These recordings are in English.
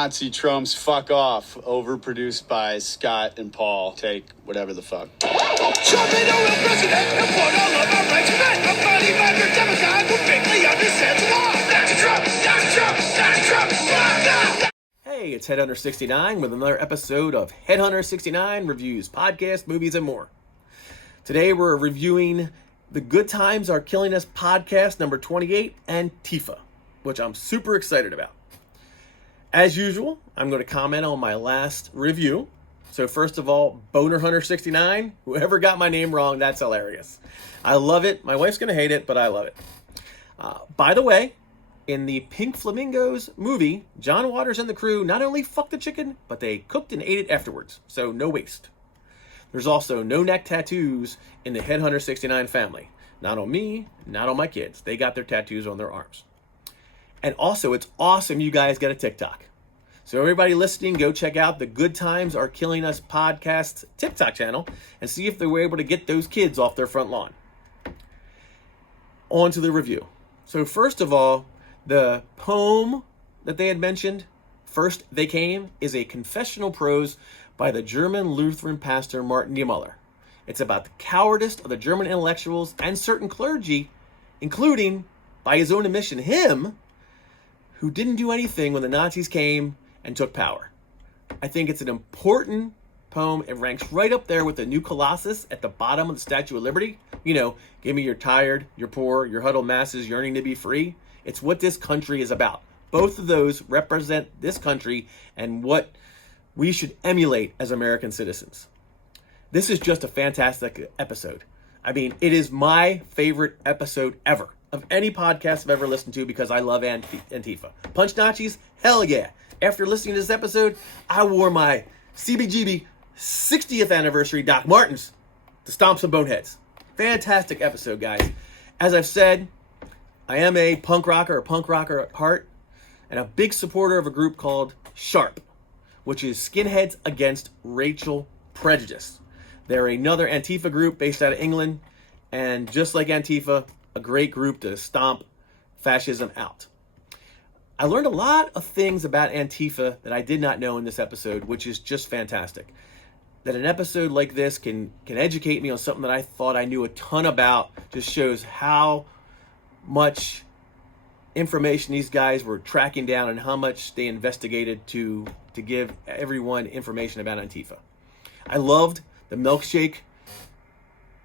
Nazi Trumps fuck off, overproduced by Scott and Paul. Take whatever the fuck. Trump ain't no real president, and what all of our rights men. A body bagger Democrat who vaguely understands the law. Nazi Trump, Nazi Trump, Nazi Trump, Nazi. Hey, it's Headhunter 69 with another episode of Headhunter 69 Reviews, Podcast, Movies, and More. Today we're reviewing The Good Times Are Killing Us podcast number 28, Antifa, which I'm super excited about. As usual, I'm going to comment on my last review. So first of all, Boner Hunter 69, whoever got my name wrong, that's hilarious. I love it. My wife's going to hate it, but I love it. By the way, in the Pink Flamingos movie, John Waters and the crew not only fucked the chicken, but they cooked and ate it afterwards. So no waste. There's also no neck tattoos in the Headhunter 69 family. Not on me, not on my kids. They got their tattoos on their arms. And also, it's awesome you guys got a TikTok. So everybody listening, go check out the Good Times Are Killing Us podcast's TikTok channel and see if they were able to get those kids off their front lawn. On to the review. So first of all, the poem that they had mentioned, First They Came, is a confessional prose by the German Lutheran pastor Martin Niemöller. It's about the cowardice of the German intellectuals and certain clergy, including, by his own admission, him, who didn't do anything when the Nazis came and took power. I think it's an important poem. It ranks right up there with the New Colossus at the bottom of the Statue of Liberty. You know, give me your tired, your poor, your huddled masses yearning to be free. It's what this country is about. Both of those represent this country and what we should emulate as American citizens. This is just a fantastic episode. I mean, it is my favorite episode ever of any podcast I've ever listened to because I love Antifa. Punch Nazis? Hell yeah. After listening to this episode, I wore my CBGB 60th anniversary Doc Martens to stomp some boneheads. Fantastic episode, guys. As I've said, I am a punk rocker at heart, and a big supporter of a group called SHARP, which is Skinheads Against Racial Prejudice. They're another Antifa group based out of England, and just like Antifa, a great group to stomp fascism out. I learned a lot of things about Antifa that I did not know in this episode, which is just fantastic. That an episode like this can educate me on something that I thought I knew a ton about just shows how much information these guys were tracking down and how much they investigated to give everyone information about Antifa. I loved the milkshake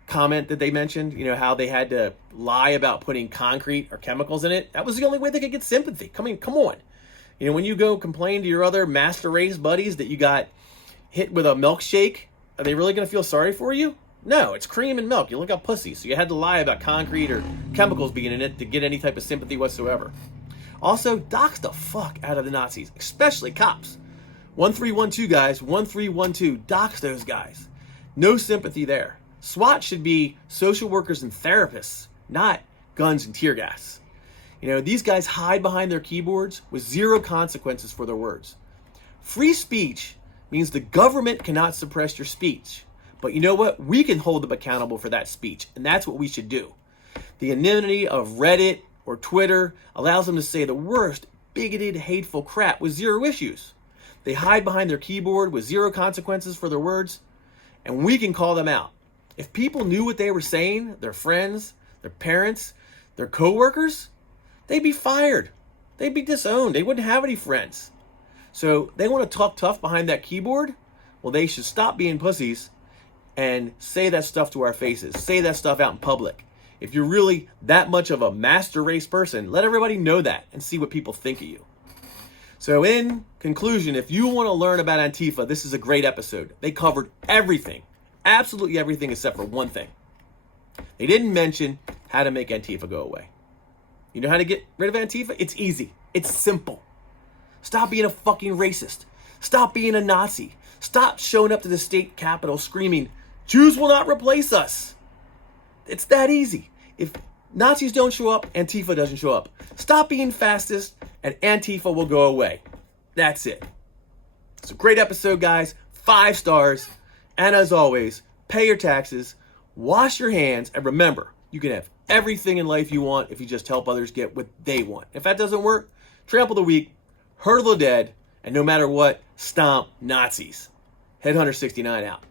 comment that they mentioned, you know, how they had to lie about putting concrete or chemicals in it. That was the only way they could get sympathy. Come on. You know, when you go complain to your other master race buddies that you got hit with a milkshake, are they really going to feel sorry for you? No, it's cream and milk. You look up pussy. So you had to lie about concrete or chemicals being in it to get any type of sympathy whatsoever. Also, dox the fuck out of the Nazis, especially cops. 1312 guys, 1312, dox those guys. No sympathy there. SWAT should be social workers and therapists, not guns and tear gas. You know, these guys hide behind their keyboards with zero consequences for their words. Free speech means the government cannot suppress your speech. But you know what? We can hold them accountable for that speech, and that's what we should do. The anonymity of Reddit or Twitter allows them to say the worst, bigoted, hateful crap with zero issues. They hide behind their keyboard with zero consequences for their words, and we can call them out. If people knew what they were saying, their friends, their parents, their coworkers, they'd be fired. They'd be disowned. They wouldn't have any friends. So they want to talk tough behind that keyboard? Well, they should stop being pussies and say that stuff to our faces. Say that stuff out in public. If you're really that much of a master race person, let everybody know that and see what people think of you. So in conclusion, if you want to learn about Antifa, this is a great episode. They covered everything. Absolutely everything except for one thing. They didn't mention how to make Antifa go away. You know how to get rid of Antifa? It's easy. It's simple. Stop being a fucking racist. Stop being a Nazi. Stop showing up to the state capitol screaming, Jews will not replace us. It's that easy. If Nazis don't show up, Antifa doesn't show up. Stop being fascist and Antifa will go away. That's it. It's a great episode, guys. 5 stars. And as always, pay your taxes, wash your hands, and remember, you can have everything in life you want if you just help others get what they want. If that doesn't work, trample the weak, hurdle the dead, And no matter what, stomp Nazis. Headhunter 69 out.